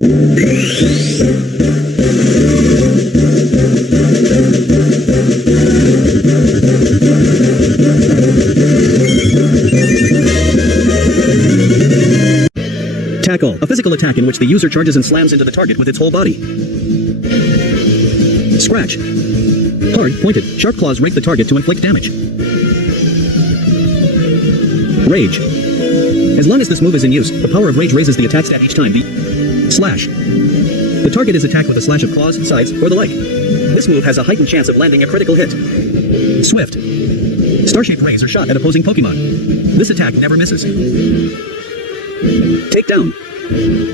Tackle, a physical attack in which the user charges and slams into the target with its whole body. Scratch. Hard, pointed, sharp claws rake the target to inflict damage. Rage. As long as this move is in use, the power of rage raises the attack stat each time. The slash. The target is attacked with a slash of claws, sides, or the like. This move has a heightened chance of landing a critical hit. Swift. Star-shaped rays are shot at opposing Pokémon. This attack never misses. Takedown.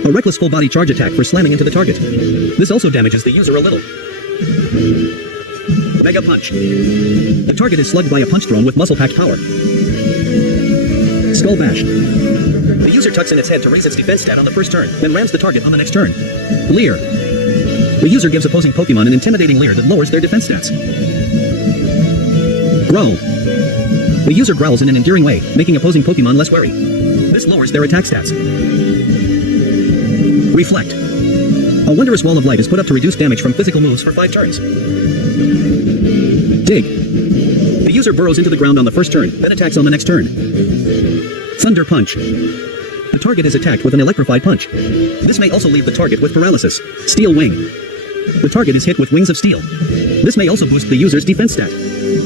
A reckless full-body charge attack for slamming into the target. This also damages the user a little. Mega Punch. The target is slugged by a punch thrown with muscle-packed power. Skull Bash. The user tucks in its head to raise its defense stat on the first turn, then rams the target on the next turn. Leer. The user gives opposing Pokémon an intimidating leer that lowers their defense stats. Growl. The user growls in an endearing way, making opposing Pokémon less wary. This lowers their attack stats. Reflect. A wondrous wall of light is put up to reduce damage from physical moves for 5 turns. Dig. The user burrows into the ground on the first turn, then attacks on the next turn. Thunder Punch. The target is attacked with an electrified punch. This may also leave the target with paralysis. Steel Wing. The target is hit with wings of steel. This may also boost the user's defense stat.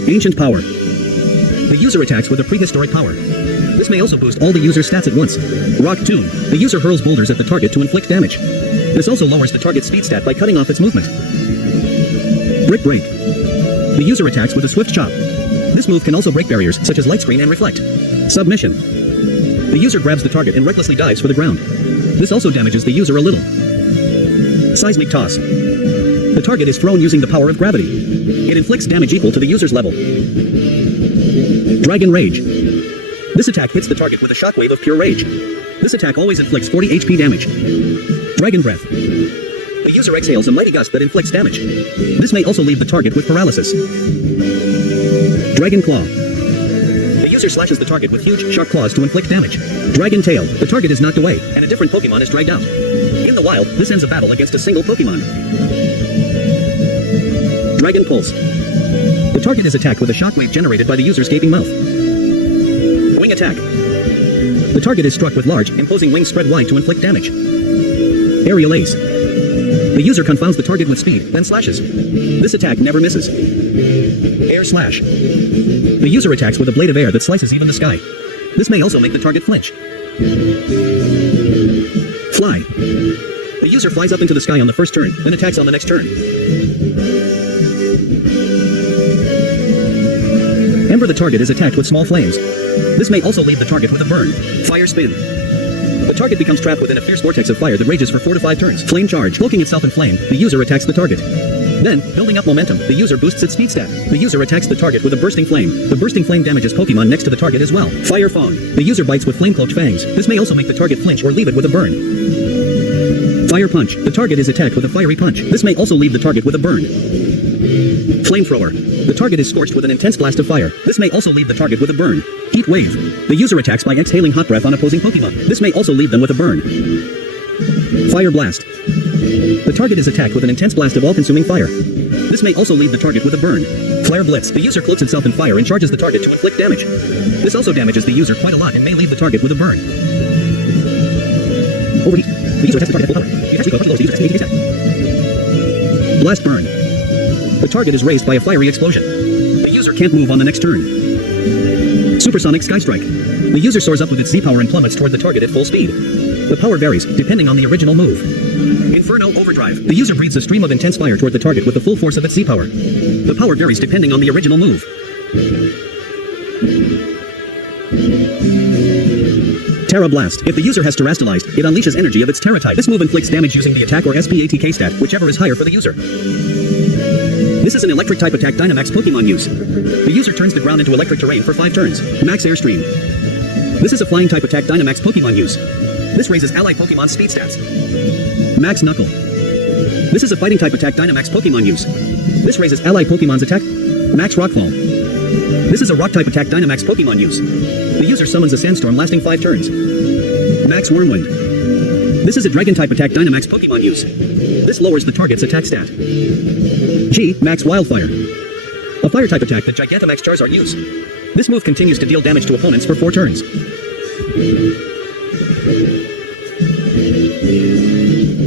Ancient Power. The user attacks with a prehistoric power. This may also boost all the user's stats at once. Rock Tomb. The user hurls boulders at the target to inflict damage. This also lowers the target's speed stat by cutting off its movement. Brick Break. The user attacks with a swift chop. This move can also break barriers, such as light screen and reflect. Submission. The user grabs the target and recklessly dives for the ground. This also damages the user a little. Seismic Toss. The target is thrown using the power of gravity. It inflicts damage equal to the user's level. Dragon Rage. This attack hits the target with a shockwave of pure rage. This attack always inflicts 40 HP damage. Dragon Breath. The user exhales a mighty gust that inflicts damage. This may also leave the target with paralysis. Dragon Claw. The user slashes the target with huge, sharp claws to inflict damage. Dragon Tail. The target is knocked away, and a different Pokémon is dragged out. In the wild, this ends a battle against a single Pokémon. Dragon Pulse. The target is attacked with a shockwave generated by the user's gaping mouth. Wing Attack. The target is struck with large, imposing wings spread wide to inflict damage. Aerial Ace. The user confounds the target with speed, then slashes. This attack never misses. Air Slash. The user attacks with a blade of air that slices even the sky. This may also make the target flinch. Fly. The user flies up into the sky on the first turn, then attacks on the next turn. Ember. The target is attacked with small flames. This may also leave the target with a burn. Fire Spin. The target becomes trapped within a fierce vortex of fire that rages for 4 to 5 turns. Flame Charge. Cloaking itself in flame, the user attacks the target. Then, building up momentum, the user boosts its speed stat. The user attacks the target with a bursting flame. The bursting flame damages Pokémon next to the target as well. Fire Fang. The user bites with flame-cloaked fangs. This may also make the target flinch or leave it with a burn. Fire Punch. The target is attacked with a fiery punch. This may also leave the target with a burn. Flamethrower. The target is scorched with an intense blast of fire. This may also leave the target with a burn. Heat Wave. The user attacks by exhaling hot breath on opposing Pokémon. This may also leave them with a burn. Fire Blast. The target is attacked with an intense blast of all-consuming fire. This may also leave the target with a burn. Flare Blitz. The user cloaks itself in fire and charges the target to inflict damage. This also damages the user quite a lot and may leave the target with a burn. Overheat. The user attacks the target at full power. The attack speed lowers the user's HP stat. Blast Burn. The target is raised by a fiery explosion. The user can't move on the next turn. Supersonic Sky Strike. The user soars up with its Z-power and plummets toward the target at full speed. The power varies, depending on the original move. Inferno Overdrive. The user breathes a stream of intense fire toward the target with the full force of its Z-power. The power varies depending on the original move. Terra Blast. If the user has terastallized, it unleashes energy of its Terra type. This move inflicts damage using the attack or SPATK stat, whichever is higher for the user. This is an electric type attack Dynamax Pokémon use. The user turns the ground into electric terrain for 5 turns. Max Airstream. This is a flying type attack Dynamax Pokémon use. This raises ally Pokémon's speed stats. Max Knuckle. This is a fighting type attack Dynamax Pokémon use. This raises ally Pokémon's attack. Max Rockfall. This is a rock type attack Dynamax Pokémon use. The user summons a sandstorm lasting 5 turns. Max Wormwind. This is a Dragon-type attack Dynamax Pokémon use. This lowers the target's attack stat. G. Max Wildfire. A fire-type attack that Gigantamax Charizard use. This move continues to deal damage to opponents for 4 turns.